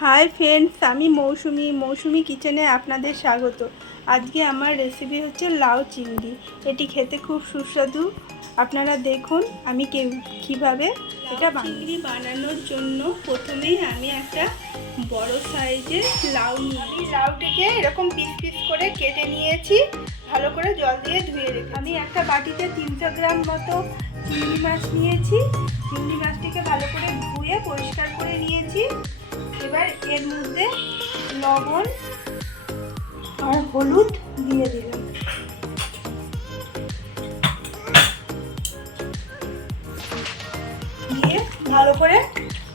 Hi friends আমি মৌসুমি। মৌসুমি কিচেনে আপনাদের স্বাগত। আজকে আমার রেসিপি হচ্ছে লাউ চিংড়ি। এটি খেতে খুব সুস্বাদু। আপনারা দেখুন আমি কে কীভাবে এটা চিংড়ি বানানোর জন্য প্রথমেই আমি একটা বড় সাইজের লাউ নিয়ে আমি লাউটিকে এরকম পিস পিস করে কেটে নিয়েছি। ভালো করে জল দিয়ে ধুয়ে রেখে আমি একটা বাটিতে তিনশো গ্রাম মতো চিংড়ি মাছ নিয়েছি। চিংড়ি মাছটিকে ভালো করে ধুয়ে পরিষ্কার করে নিয়েছি। এবার এর মধ্যে লবণ আর হলুদ দিয়ে দিলাম। দিয়ে ভালো করে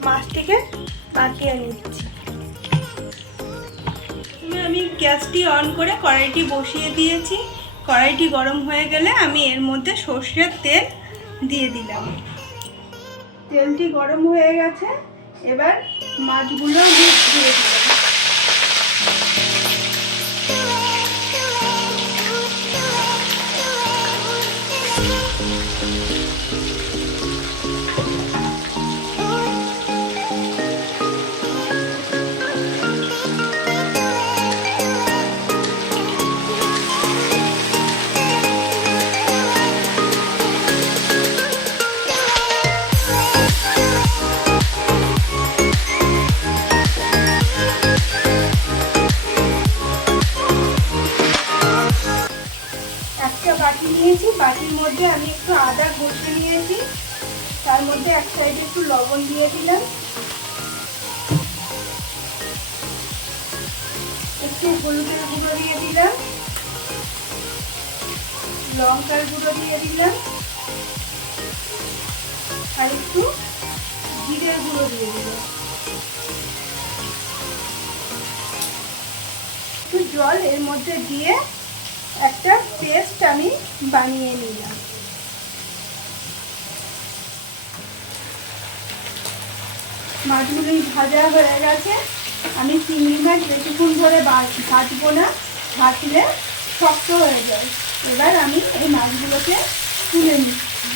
মাছটিকে মাখিয়ে নিচ্ছি। আমি গ্যাসটি অন করে কড়াইটি বসিয়ে দিয়েছি। কড়াইটি গরম হয়ে গেলে আমি এর মধ্যে সর্ষের তেল দিয়ে দিলাম। তেলটি গরম হয়ে গেছে এবার মাছগুলো দিয়ে দিলাম। বাটি নিয়েছি। বাটির মধ্যে আমি একটু আদা ঘষে নিয়েছি। তার মধ্যে এক সাইডে একটু লবণ দিয়ে দিলাম। একটু হলুদের গুঁড়ো দিয়ে দিলাম। লঙ্কার গুঁড়ো দিয়ে দিলাম। আর একটু জিরের গুঁড়ো দিয়ে দিলাম। একটু জল এর মধ্যে দিয়ে একটা পেস্ট আমি বানিয়ে নিলাম। মাছগুলি ভাজা হয়ে গেছে। আমি চিংড়ি মাছ বেশিক্ষণ ধরে ভাজবো না, ভাজলে শক্ত হয়ে যায়। এবার আমি এই মাছগুলোকে তুলে নিচ্ছি।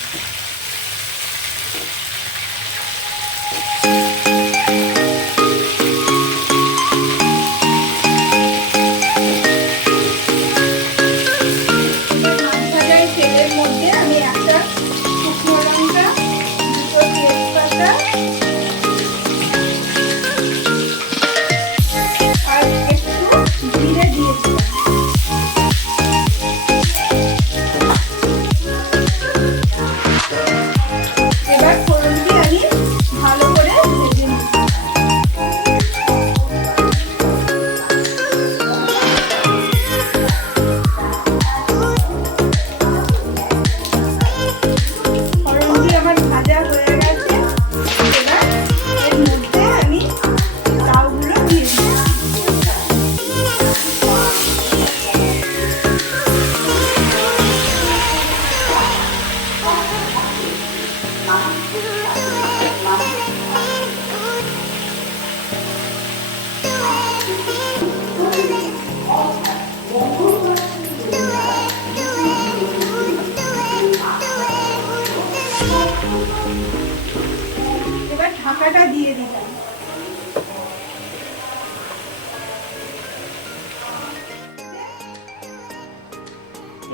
এবার দিয়ে দিলাম।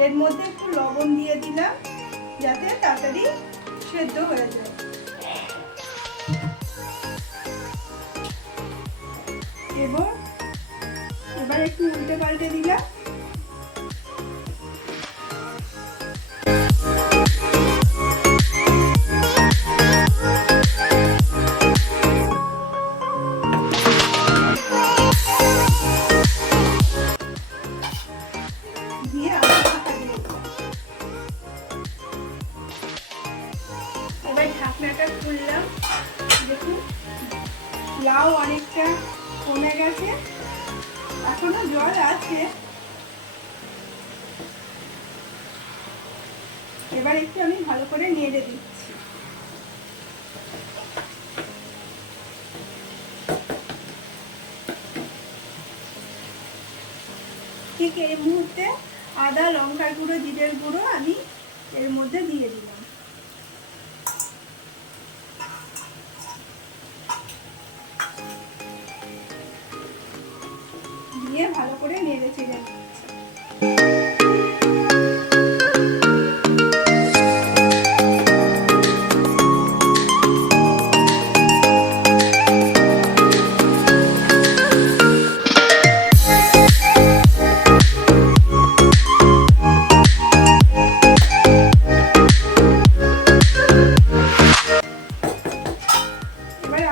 এর মধ্যে একটু লবণ দিয়ে দিলাম, যাতে তাড়াতাড়ি সেদ্ধ হয়ে যায়। এবং এবার একটু উল্টে পাল্টে দিলাম। এবার ঢাকনাটা খুললাম। দেখুন, লাউ অনেকটা কমে গেছে। এখনও জল আছে। এবার একটু আমি ভালো করে নেড়ে দিচ্ছি। ঠিক এই মুহূর্তে আদা, লঙ্কার গুঁড়ো, জিরের গুঁড়ো আমি এর মধ্যে দিয়ে দিলাম। দিয়ে ভালো করে নেড়ে চেড়ে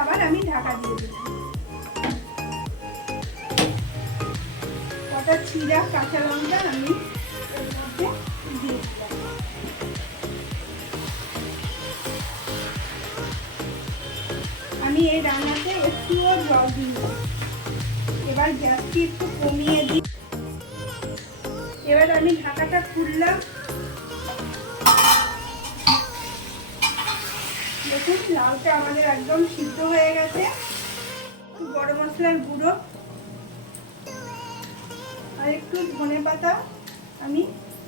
আবার আমি ঢাকা দিয়ে দিলাম। কটা চিরা, কাঁচা লঙ্কা আমি এর আমি এই রান্নাতে একটুও জল দিই এবার গ্যাসটি একটু কমিয়ে দিই। এবার আমি ঢাকাটা খুললাম। দেখুন লাউটা আমাদের একদম সিদ্ধ হয়ে গেছে। একটু গরম মশলার গুঁড়ো। আর একটু ধনে পাতা আমি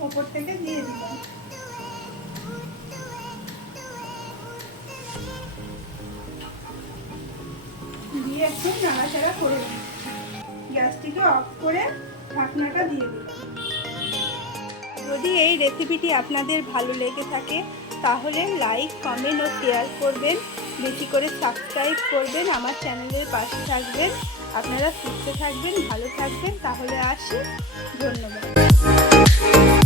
ওপর থেকে দিয়ে দিলাম। দিয়ে একটু নাড়াচাড়া করে গ্যাসটিকে অফ করে ঢাকনাটা দিয়ে দিলাম। যদি এই রেসিপিটি আপনাদের ভালো লেগে থাকে, তাহলে লাইক, কমেন্ট ও শেয়ার করবেন। বেশি করে সাবস্ক্রাইব করবেন, আমার চ্যানেলের পাশে থাকবেন। আপনারা সুস্থ থাকবেন ভালো থাকবেন তাহলে আসি। ধন্যবাদ।